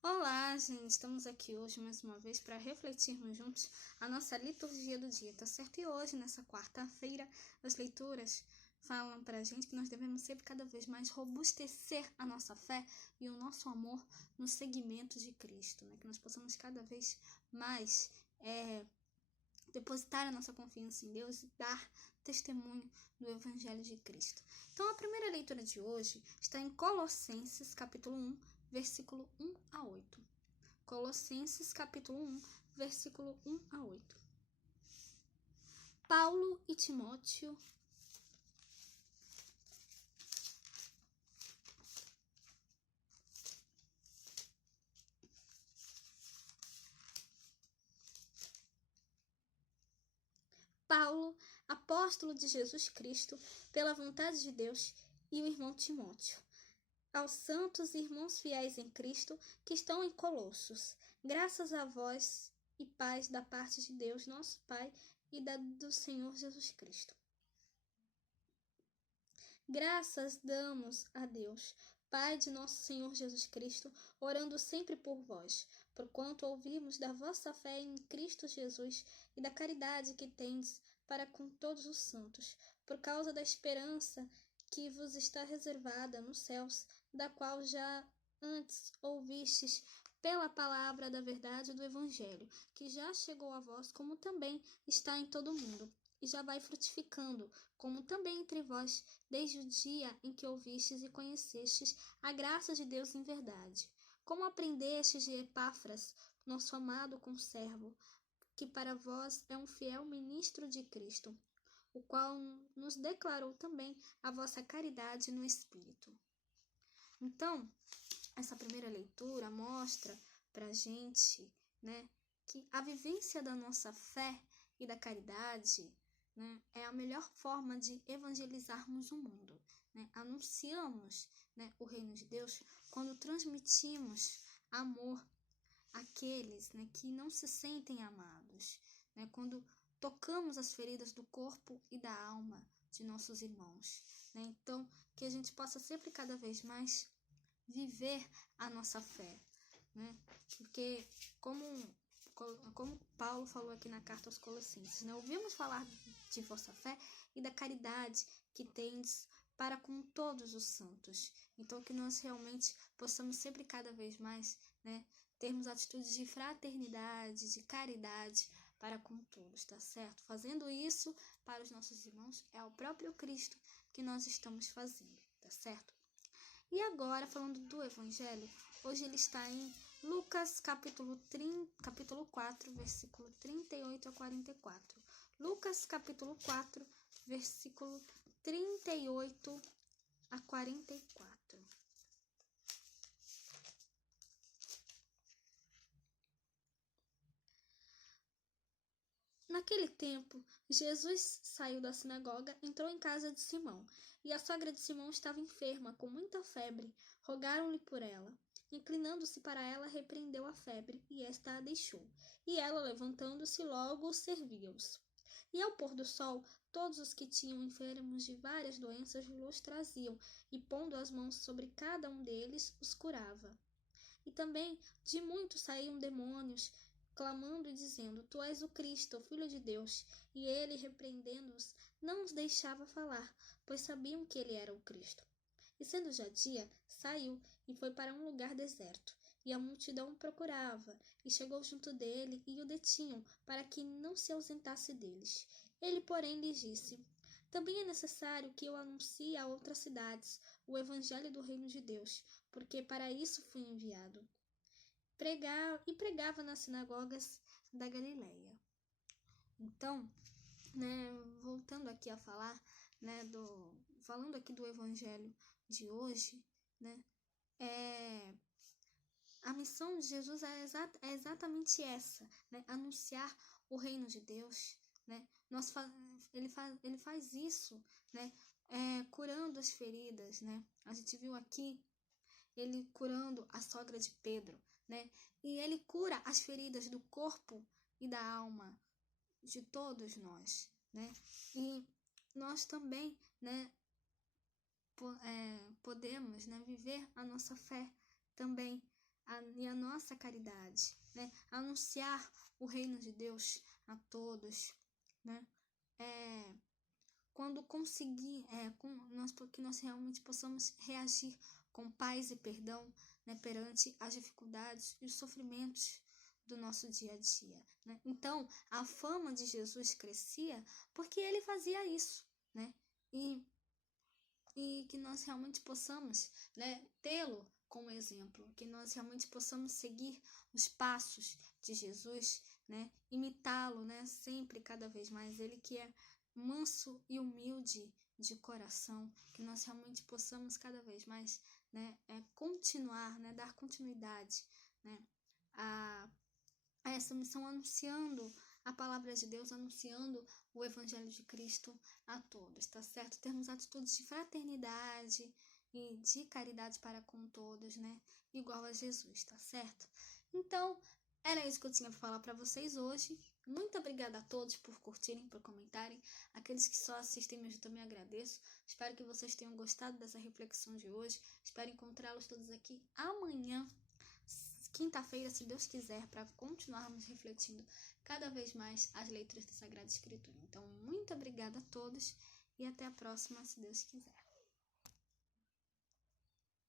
Olá, gente! Estamos aqui hoje mais uma vez para refletirmos juntos a nossa liturgia do dia, tá certo? E hoje, nessa quarta-feira, as leituras falam para a gente que nós devemos sempre cada vez mais robustecer a nossa fé e o nosso amor no seguimento de Cristo, né? Que nós possamos cada vez mais depositar a nossa confiança em Deus e dar testemunho do Evangelho de Cristo. Então, a primeira leitura de hoje está em Colossenses, capítulo 1, versículo 1 a 8. Colossenses, capítulo 1, versículo 1 a 8. Paulo e Timóteo. Paulo, apóstolo de Jesus Cristo, pela vontade de Deus, e o irmão Timóteo. Aos santos irmãos fiéis em Cristo que estão em Colossos, graças a vós e paz da parte de Deus, nosso Pai, e do Senhor Jesus Cristo. Graças damos a Deus, Pai de nosso Senhor Jesus Cristo, orando sempre por vós, porquanto ouvimos da vossa fé em Cristo Jesus e da caridade que tendes para com todos os santos, por causa da esperança que vos está reservada nos céus, da qual já antes ouvistes pela palavra da verdade do Evangelho, que já chegou a vós, como também está em todo o mundo, e já vai frutificando, como também entre vós, desde o dia em que ouvistes e conhecestes a graça de Deus em verdade. Como aprendestes de Epáfras, nosso amado conservo, que para vós é um fiel ministro de Cristo, o qual nos declarou também a vossa caridade no Espírito. Então, essa primeira leitura mostra pra gente, né, que a vivência da nossa fé e da caridade, né, é a melhor forma de evangelizarmos o mundo, né? Anunciamos, né, o reino de Deus quando transmitimos amor àqueles, né, que não se sentem amados, né? Quando tocamos as feridas do corpo e da alma de nossos irmãos, né? Então, que a gente possa sempre cada vez mais viver a nossa fé, né? Porque como Paulo falou aqui na carta aos Colossenses, né? Ouvimos falar de vossa fé e da caridade que tendes para com todos os santos. Então, que nós realmente possamos sempre cada vez mais, né, termos atitudes de fraternidade, de caridade para com todos, tá certo? Fazendo isso para os nossos irmãos, é o próprio Cristo que nós estamos fazendo, tá certo? E agora, falando do Evangelho, hoje ele está em Lucas capítulo 4, versículo 38 a 44. Lucas capítulo 4, versículo 38 a 44. Naquele tempo, Jesus saiu da sinagoga, entrou em casa de Simão, e a sogra de Simão estava enferma, com muita febre. Rogaram-lhe por ela. Inclinando-se para ela, repreendeu a febre, e esta a deixou. E ela, levantando-se, logo servia-os. E ao pôr do sol, todos os que tinham enfermos de várias doenças los traziam, e pondo as mãos sobre cada um deles, os curava. E também de muitos saíam demônios, clamando e dizendo: Tu és o Cristo, o Filho de Deus. E ele, repreendendo-os, não os deixava falar, pois sabiam que ele era o Cristo. E sendo já dia, saiu e foi para um lugar deserto. E a multidão o procurava, e chegou junto dele, e o detinham, para que não se ausentasse deles. Ele, porém, lhes disse: Também é necessário que eu anuncie a outras cidades o evangelho do reino de Deus, porque para isso fui enviado. Pregava nas sinagogas da Galileia. Então, né, voltando aqui a falar, né, falando aqui do evangelho de hoje, né, a missão de Jesus é exatamente essa, né, anunciar o reino de Deus, né, ele faz isso, né, curando as feridas, né, a gente viu aqui ele curando a sogra de Pedro, né? E ele cura as feridas do corpo e da alma de todos nós, né? E nós também, né, podemos, né, viver a nossa fé também e a nossa caridade, né? Anunciar o reino de Deus a todos, né? Quando conseguir, que nós realmente possamos reagir com paz e perdão, né, perante as dificuldades e os sofrimentos do nosso dia a dia, né? Então, a fama de Jesus crescia porque ele fazia isso, né? E que nós realmente possamos, né, tê-lo como exemplo, que nós realmente possamos seguir os passos de Jesus, né, imitá-lo, né, sempre cada vez mais, ele que é manso e humilde de coração, que nós realmente possamos cada vez mais, né, continuar, né, dar continuidade, né, a essa missão, anunciando a palavra de Deus, anunciando o Evangelho de Cristo a todos, tá certo? Termos atitudes de fraternidade e de caridade para com todos, né? Igual a Jesus, tá certo? Então, era isso que eu tinha para falar para vocês hoje. Muito obrigada a todos por curtirem, por comentarem. Aqueles que só assistem mesmo, também agradeço. Espero que vocês tenham gostado dessa reflexão de hoje. Espero encontrá-los todos aqui amanhã, quinta-feira, se Deus quiser, para continuarmos refletindo cada vez mais as leituras da Sagrada Escritura. Então, muito obrigada a todos e até a próxima, se Deus quiser.